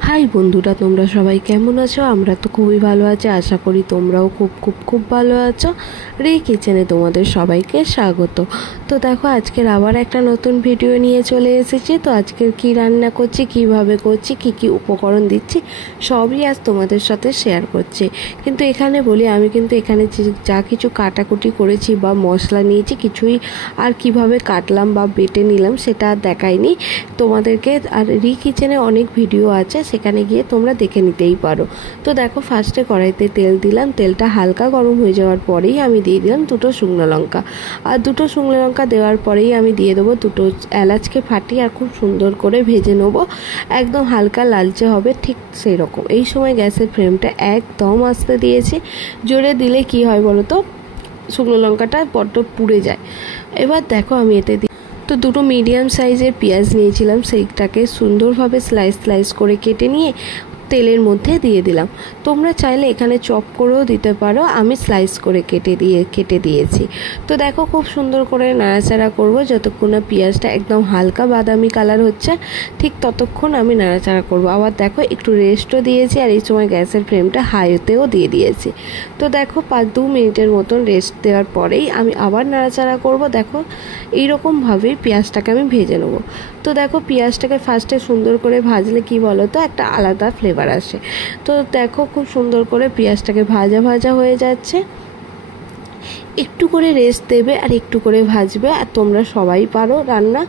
High বন্ধুরা, তোমরা সবাই কেমন আছো? আমরা তো খুবই ভালো আছি, আশা করি তোমরাও খুব খুব খুব ভালো আছো। রে কিচেনে তোমাদের সবাইকে স্বাগত। তো দেখো, আজকের আবার একটা নতুন ভিডিও নিয়ে চলে এসেছি। তো আজকের কি রান্না করছি, কিভাবে করছি, কি কি উপকরণ দিচ্ছি, সবই আজ তোমাদের সাথে শেয়ার করছি। কিন্তু এখানে বলি, আমি কিন্তু এখানে যা কিছু কাটাকুটি করেছি বা মশলা নিয়েছি, কিছুই আর কিভাবে কাটলাম বা বেটে নিলাম সেটা দেখাইনি তোমাদেরকে। আর রি কিচেনে অনেক ভিডিও আছে, সেখানে গিয়ে তোমরা দেখে নিতেই পারো। তো দেখো, ফার্স্টে কড়াইতে তেল দিলাম। তেলটা হালকা গরম হয়ে যাওয়ার পরেই আমি দিয়ে দিলাম দুটো শুকনো লঙ্কা। আর দুটো শুকনো লঙ্কা দেওয়ার পরেই আমি দিয়ে দেবো দুটো এলাচকে ফাটিয়ে আর খুব সুন্দর করে ভেজে নেবো। একদম হালকা লালচে হবে, ঠিক সেই রকম। এই সময় গ্যাসের ফ্লেমটা একদম আস্তে দিয়েছি। জোরে দিলে কি হয় বলো তো, শুকনো লঙ্কাটা বড্ড পুড়ে যায়। এবার দেখো, আমি এতে তো দুটো মিডিয়াম সাইজের পেঁয়াজ নিয়েছিলাম, সেইটাকে সুন্দরভাবে স্লাইস করে কেটে নিয়ে তেলের মধ্যে দিয়ে দিলাম। তোমরা চাইলে এখানে চপ করেও দিতে পারো, আমি স্লাইস করে কেটে দিয়েছি। তো দেখো, খুব সুন্দর করে নাড়াচাড়া করব যতক্ষণ না পেঁয়াজটা একদম হালকা বাদামি কালার হচ্ছে, ঠিক ততক্ষণ আমি নাড়াচাড়া করব। আবার দেখো, একটু রেস্টও দিয়েছি, আর এই সময় গ্যাসের ফ্লেমটা হাইতেও দিয়ে দিয়েছি। তো দেখো, 5-2 মিনিটের মতন রেস্ট দেওয়ার পরেই আমি আবার নাড়াচাড়া করব। দেখো, এইরকমভাবেই পেঁয়াজটাকে আমি ভেজে নেবো। তো দেখো, পেঁয়াজটাকে ফার্স্টে সুন্দর করে ভাজলে কি বলো তো, একটা আলাদা ফ্লেভার আসে। তো দেখো, খুব সুন্দর করে পেঁয়াজটাকে ভাজা হয়ে যাচ্ছে। একটু করে রেস্ট দেবে আর একটু করে ভাজবে, আর তোমরা সবাই পারো রান্না।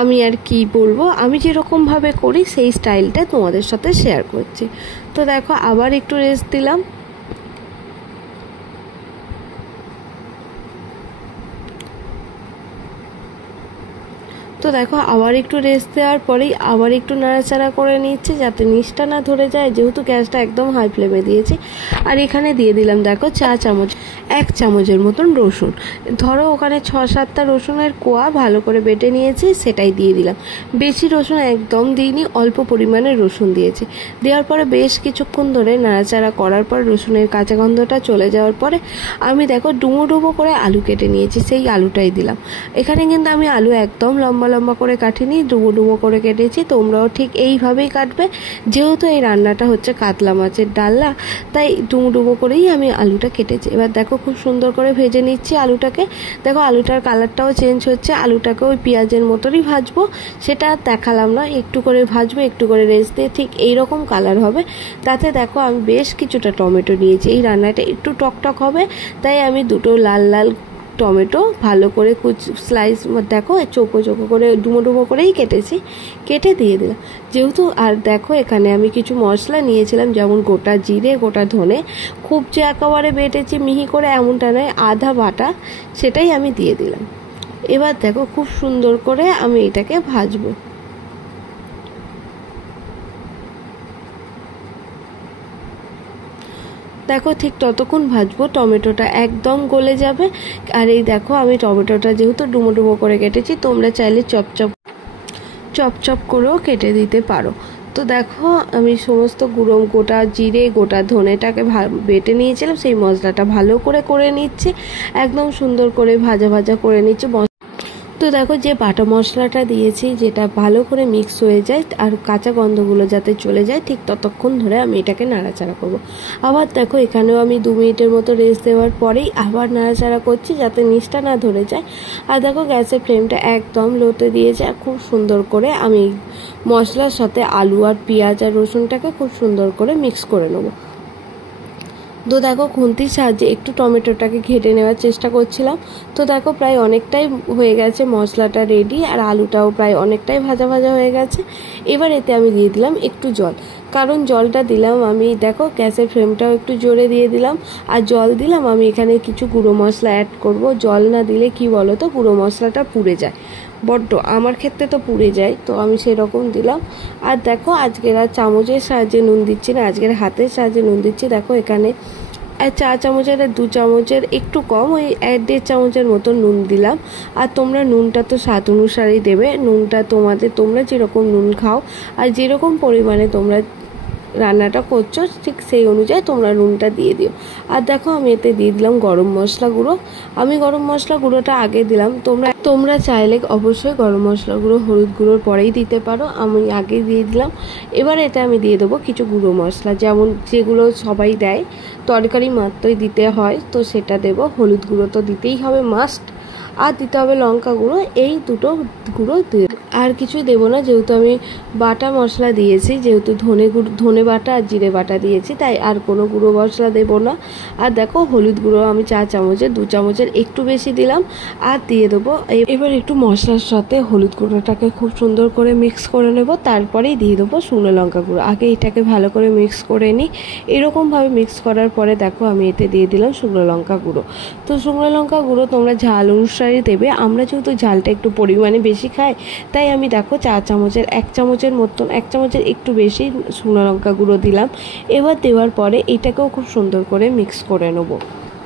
আমি আর কি বলবো, আমি যেরকমভাবে করি সেই স্টাইলটা তোমাদের সাথে শেয়ার করছি। তো দেখো, আবার একটু রেস্ট দিলাম। তো দেখো, আবার একটু রেস্ট দেওয়ার পরেই আবার একটু নাড়াচাড়া করে নিচ্ছে যাতে নিচটা না ধরে যায়, যেহেতু গ্যাসটা একদম হাই ফ্লেমে দিয়েছি। আর এখানে দিয়ে দিলাম দেখো 1 চামচের মতন রসুন। ধরো ওখানে 6-7টা রসুনের কোয়া ভালো করে বেটে নিয়েছি, সেটাই দিয়ে দিলাম। বেশি রসুন একদম দিইনি, অল্প পরিমাণে রসুন দিয়েছি। দেওয়ার পরে বেশ কিছুক্ষণ ধরে নাড়াচাড়া করার পর রসুনের কাঁচা গন্ধটা চলে যাওয়ার পরে আমি দেখো ডুমো করে আলু কেটে নিয়েছি, সেই আলুটাই দিলাম। এখানে কিন্তু আমি আলু একদম লম্বা করে কাটিনি, ডুমো করে কেটেছি। তোমরাও ঠিক এইভাবেই কাটবে, যেহেতু এই রান্নাটা হচ্ছে কাতলা মাছের ডালনা, তাই ডুমো করেই আমি আলুটা কেটেছি। এবার দেখো, খুব সুন্দর করে ভেজে নিচ্ছি আলুটাকে। দেখো, আলুটার কালারটাও চেঞ্জ হচ্ছে। আলুটাকে ওই পেঁয়াজের মতনই ভাজবো, সেটা দেখালাম না। একটু করে ভাজবো, একটু করে রেস্ট দিয়ে ঠিক এইরকম কালার হবে। তাতে দেখো, আমি বেশ কিছুটা টমেটো নিয়েছি। এই রান্নাটা একটু টকটক হবে, তাই আমি দুটো লাল টমেটো ভালো করে স্লাইস দেখো চৌকো করে ডুমো করেই কেটে দিয়ে দিলাম যেহেতু। আর দেখো, এখানে আমি কিছু মশলা নিয়েছিলাম, যেমন গোটা জিরে, গোটা ধনে। খুব যে একেবারে বেটেছি মিহি করে এমনটা নয়, আধা বাটা, সেটাই আমি দিয়ে দিলাম। এবার দেখো, খুব সুন্দর করে আমি এটাকে ভাজবো। দেখো, ঠিক ততক্ষণ ভাজবো টমেটোটা একদম গলে যাবে। আর এই দেখো, আমি টমেটোটা যেহেতু ডুমো করে কেটেছি, তোমরা চাইলে চপ করেও কেটে দিতে পারো। তো দেখো, আমি সমস্ত গোটা জিরে, গোটা ধনেটাকে বেটে নিয়েছিলাম, সেই মশলাটা ভালো করে নিচ্ছি। একদম সুন্দর করে ভাজা করে নিচ্ছি। তো দেখো, যে বাটা মশলাটা দিয়েছি, যেটা ভালো করে মিক্স হয়ে যায় আর কাঁচা গন্ধগুলো যাতে চলে যায়, ঠিক ততক্ষণ ধরে আমি এটাকে নাড়াচাড়া করব। আবার দেখো, এখানেও আমি 2 মিনিটের মতো রেস্ট দেওয়ার পরেই আবার নাড়াচাড়া করছি যাতে নিচটা না ধরে যায়। আর দেখো, গ্যাসের ফ্লেমটা একদম লোতে দিয়েছে। আর খুব সুন্দর করে আমি মশলার সাথে আলু আর পেঁয়াজ আর রসুনটাকে খুব সুন্দর করে মিক্স করে নেবো। তো দেখো, খুন্তির সাহায্যে একটু টমেটোটাকে ঘেটে নেওয়ার চেষ্টা করছিলাম। তো দেখো, প্রায় অনেকটাই হয়ে গেছে মশলাটা রেডি, আর আলুটাও প্রায় অনেকটাই ভাজা হয়ে গেছে। এবার এতে আমি দিয়ে দিলাম একটু জল, কারণ জলটা দিলাম আমি, দেখো গ্যাসের ফ্লেমটাও একটু জোরে দিয়ে দিলাম। আর জল দিলাম আমি এখানে কিছু গুঁড়ো মশলা অ্যাড করব। জল না দিলে কি বলো তো, গুঁড়ো মশলাটা পুড়ে যায় বড্ড, আমার ক্ষেত্রে তো পুড়ে যায়, তো আমি সেরকম দিলাম। আর দেখো, আজকের আর চামচের সাহায্যে নুন দিচ্ছি না, আজকের হাতের সাহায্যে নুন দিচ্ছি। দেখো, এখানে 4 চামচের 2 চামচের একটু কম, ওই 1.5 চামচের মতো নুন দিলাম। আর তোমরা নুনটা তো স্বাদ অনুসারেই দেবে, নুনটা তোমরা যেরকম নুন খাও আর যেরকম পরিমাণে তোমরা রান্নাটা করছো ঠিক সেই অনুযায়ী তোমরা নুনটা দিয়ে দিও। আর দেখো আমি এতে দিয়ে দিলাম গরম মশলা গুঁড়ো। আমি গরম মশলা গুঁড়োটা আগে দিলাম, তোমরা চাইলে অবশ্যই গরম মশলা গুঁড়ো হলুদ গুঁড়োর পরেই দিতে পারো, আমি আগে দিয়ে দিলাম। এবার এতে আমি দিয়ে দেবো কিছু গুঁড়ো মশলা, যেমন যেগুলো সবাই দেয়, তরকারি মাত্রই দিতে হয়, তো সেটা দেবো। হলুদ গুঁড়ো তো দিতেই হবে মাস্ট, আর দিতে হবে লঙ্কা গুঁড়ো। এই দুটো গুঁড়ো দিয়ে আর কিছু দেবো না, যেহেতু আমি বাটা মশলা দিয়েছি, যেহেতু ধনে বাটা আর জিরে বাটা দিয়েছি, তাই আর কোনো গুঁড়ো মশলা দেবো না। আর দেখো হলুদ গুঁড়ো আমি 4 চামচের 2 চামচের একটু বেশি দিলাম, আর দিয়ে দেবো। এবার একটু মশলার সাথে হলুদ গুঁড়োটাকে খুব সুন্দর করে মিক্স করে নেব, তারপরেই দিয়ে দেবো শুকনো লঙ্কা গুঁড়ো। আগে এটাকে ভালো করে মিক্স করে নিই। এরকমভাবে মিক্স করার পরে দেখো আমি এতে দিয়ে দিলাম শুকনো লঙ্কা গুঁড়ো। তো শুকনো লঙ্কা গুঁড়ো তোমরা ঝাল অনুসারে দেবে। আমরা যেহেতু ঝালটা একটু পরিমাণে বেশি খাই, তাই আমি দেখো 4 চামচের 1 চামচের মতন, 1 চামচের একটু বেশি শুকনো লঙ্কা গুঁড়ো দিলাম। এবার দেওয়ার পরে এটাকেও খুব সুন্দর করে মিক্স করে নেবো।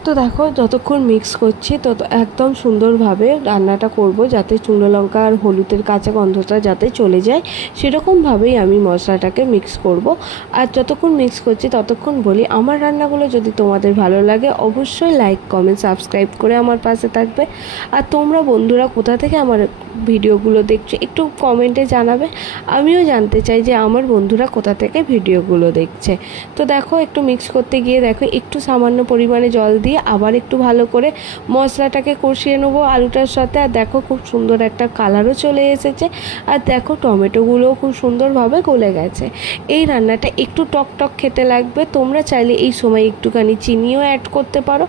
তো দেখো যতক্ষণ মিক্স করছি তত একদম সুন্দরভাবে রান্নাটা করব, যাতে শুকনো লঙ্কা আর হলুদের কাঁচা গন্ধটা যাতে চলে যায়, সেরকমভাবেই আমি মশলাটাকে মিক্স করব। আর যতক্ষণ মিক্স করছি ততক্ষণ বলি, আমার রান্নাগুলো যদি তোমাদের ভালো লাগে অবশ্যই লাইক কমেন্ট সাবস্ক্রাইব করে আমার পাশে থাকবে। আর তোমরা বন্ধুরা কোথা থেকে আমার ভিডিওগুলো দেখছো একটু কমেন্টে জানাবে, আমিও জানতে চাই যে আমার বন্ধুরা কোথা থেকে ভিডিওগুলো দেখছে। তো দেখো একটু মিক্স করতে গিয়ে দেখো একটু সামান্য পরিমাণে জল দিয়ে আবার একটু ভালো করে মশলাটাকে কষিয়ে নেবো আলুটার সাথে। আর দেখো খুব সুন্দর একটা কালারও চলে এসেছে, আর দেখো টমেটোগুলোও খুব সুন্দরভাবে গলে গেছে। এই রান্নাটা একটু টক টক খেতে লাগবে, তোমরা চাইলে এই সময় একটুখানি চিনিও অ্যাড করতে পারো।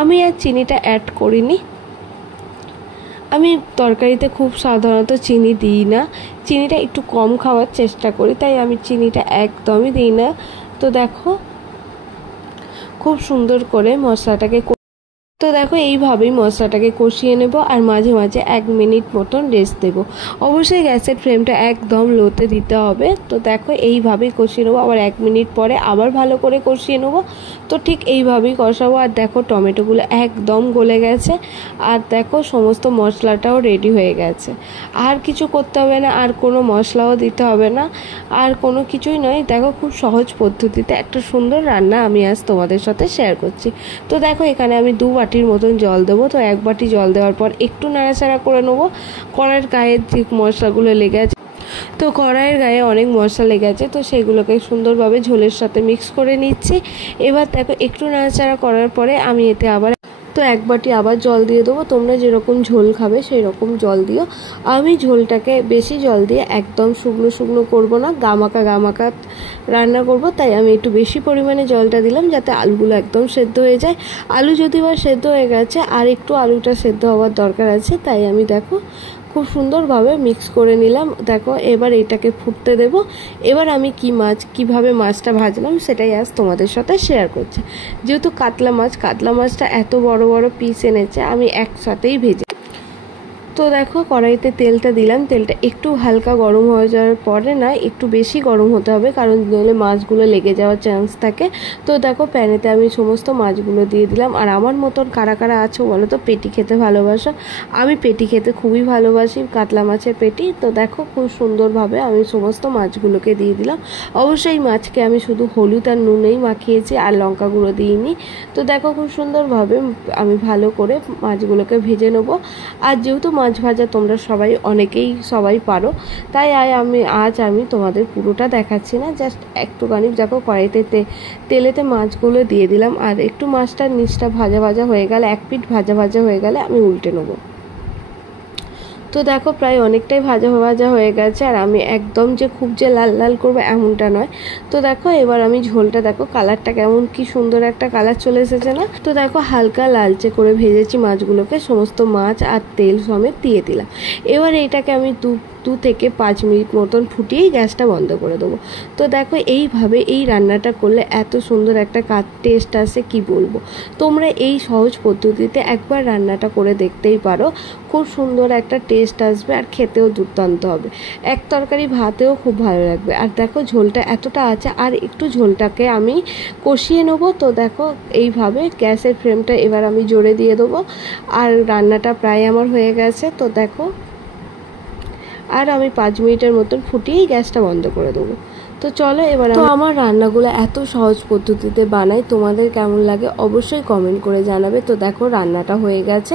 আমি আর চিনিটা অ্যাড করিনি, আমি তরকারিতে খুব সাধারণত চিনি দিই না, চিনিটা একটু কম খাওয়ার চেষ্টা করি, তাই আমি চিনিটা একদমই দিই না। তো দেখো খুব সুন্দর করে মশলাটাকে এইভাবেই মশলাটাকে কষিয়ে নেব, আর মাঝে মাঝে 1 মিনিট মতন রেস্ট দেবো। অবশ্যই গ্যাসের ফ্লেমটা একদম লোতে দিতে হবে। তো দেখো এইভাবেই কষিয়ে নেবো, আবার 1 মিনিট পরে আবার ভালো করে কষিয়ে নেবো। তো ঠিক এইভাবেই কষাবো। আর দেখো টমেটোগুলো একদম গলে গেছে, আর দেখো সমস্ত মশলাটাও রেডি হয়ে গেছে। আর কিছু করতে হবে না, আর কোনো মশলাও দিতে হবে না, আর কোনো কিছুই নয়। দেখো খুব সহজ পদ্ধতিতে একটা সুন্দর রান্না আমি আজ তোমাদের সাথে শেয়ার করছি। তো দেখো এখানে আমি 2 বাটির মতন জল দেবো। তো 1 বাটি জল দেওয়ার পর একটু নাড়াচাড়া করে নেবো। কড়াইয়ের গায়ে ঠিক মশলাগুলো লেগে আছে, তো কড়াইয়ের গায়ে অনেক মশলা লেগে আছে, তো সেগুলোকে সুন্দরভাবে ঝোলের সাথে মিক্স করে নিচ্ছি। এবার দেখো একটু নাড়াচাড়া করার পরে আমি এতে আবার 1 বাটি আবার জল দিয়ে দেবো। তোমরা যেরকম ঝোল খাবে সেই রকম জল দিও। আমি ঝোলটাকে বেশি জল দিয়ে একদম শুকনো শুকনো করবো না, গামাকা রান্না করব, তাই আমি একটু বেশি পরিমাণে জলটা দিলাম, যাতে আলুগুলো একদম সেদ্ধ হয়ে যায়। আলু যদি বা সেদ্ধ হয়ে গেছে, আর একটু আলুটা সেদ্ধ হওয়ার দরকার আছে, তাই আমি দেখো খুব সুন্দরভাবে মিক্স করে নিলাম। দেখো এবার এটাকে ফুটতে দেব। এবার আমি কিভাবে মাছটা ভাজলাম সেটাই আজ তোমাদের সাথে শেয়ার করছি। যেহেতু কাতলা মাছটা এত বড় বড় পিস এনেছে, আমি একসাথেই ভেজে। তো দেখো কড়াইতে তেলটা দিলাম, তেলটা একটু হালকা গরম হয়ে যাওয়ার পরে, না একটু বেশি গরম হতে হবে, কারণ নইলে মাছগুলো লেগে যাওয়ার চান্স থাকে। তো দেখো প্যানেতে আমি সমস্ত মাছগুলো দিয়ে দিলাম। আর আমার মতন কারা কারা আছো বলো তো পেটি খেতে ভালোবাসো? আমি পেটি খেতে খুবই ভালোবাসি, কাতলা মাছের পেটি। তো দেখো খুব সুন্দরভাবে আমি সমস্ত মাছগুলোকে দিয়ে দিলাম। অবশ্যই মাছকে আমি শুধু হলুদ আর নুনেই মাখিয়েছি, আর লঙ্কা গুঁড়ো দিইনি। তো দেখো খুব সুন্দরভাবে আমি ভালো করে মাছগুলোকে ভেজে নেবো। আর যেহেতু মাছ ভাজা তোমরা সবাই পারো, তাই আজ আমি তোমাদের পুরোটা দেখাচ্ছি না, জাস্ট একটুখানি দেখো কড়াইতে তেলেতে মাছগুলো দিয়ে দিলাম। আর একটু মাছটার নিচটা ভাজা ভাজা হয়ে গেলে, 1 পিঠ ভাজা ভাজা হয়ে গেলে আমি উল্টে নেবো। তো দেখো প্রায় অনেকটাই ভাজা ভাজা হয়ে গেছে, আর আমি একদম যে লাল লাল করবো এমনটা নয়। তো দেখো এবার আমি ঝোলটা দেখো কালারটা কেমন, কি সুন্দর একটা কালার চলে এসেছে না? তো দেখো হালকা লালচে করে ভেজেছি মাছগুলোকে, সমস্ত মাছ আর তেল সমেত দিয়ে দিলাম। এবার এইটাকে আমি 2 থেকে 5 মিনিট মতন ফুটিয়েই গ্যাসটা বন্ধ করে দেবো। তো দেখো এইভাবে এই রান্নাটা করলে এত সুন্দর একটা টেস্ট আসে, কি বলবো। তোমরা এই সহজ পদ্ধতিতে একবার রান্নাটা করে দেখতেই পারো, খুব সুন্দর একটা টেস্ট আসবে, আর খেতেও দুর্দান্ত হবে। এক তরকারি ভাতেও খুব ভালো লাগবে। আর দেখো ঝোলটা এতটা আছে, আর একটু ঝোলটাকে আমি কষিয়ে নেবো। তো দেখো এইভাবে গ্যাসের ফ্লেমটা এবার আমি জোরে দিয়ে দেবো, আর রান্নাটা প্রায় আমার হয়ে গেছে। তো দেখো আর আমি 5 মিনিটের মতন ফুটিয়েই গ্যাসটা বন্ধ করে দেবো। তো তো চলো এবার তো আমার রান্নাগুলো এত সহজ পদ্ধতিতে বানাই, তোমাদের কেমন লাগে অবশ্যই কমেন্ট করে জানাবে। তো দেখো রান্নাটা হয়ে গেছে।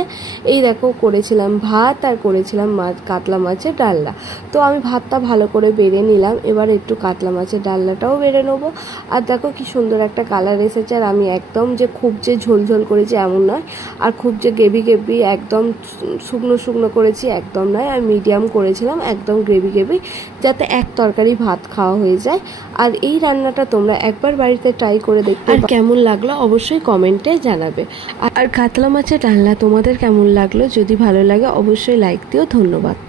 এই দেখো করেছিলাম ভাত আর করেছিলাম কাতলা মাছের ডালনা। তো আমি ভাতটা ভালো করে বেড়ে নিলাম, এবার একটু কাতলা মাছের ডালনাটাও বেড়ে নেবো। আর দেখো কি সুন্দর একটা কালার এসেছে। আর আমি একদম যে খুব যে ঝোলঝোল করেছি এমন নয়, আর খুব যে গ্রেভি গ্রেভি একদম শুকনো শুকনো করেছি একদম নয়, আর মিডিয়াম করেছিলাম একদম গ্রেভি গ্রেভি, যাতে এক তরকারি ভাত খাওয়া হয়ে যায়। আর এই রান্নাটা তোমরা একবার বাড়িতে ট্রাই করে দেখতে, আর কেমন লাগলো অবশ্যই কমেন্টে জানাবে। আর কাতলা মাছের ডালনা তোমাদের কেমন লাগলো, যদি ভালো লাগে অবশ্যই লাইক দিও। ধন্যবাদ।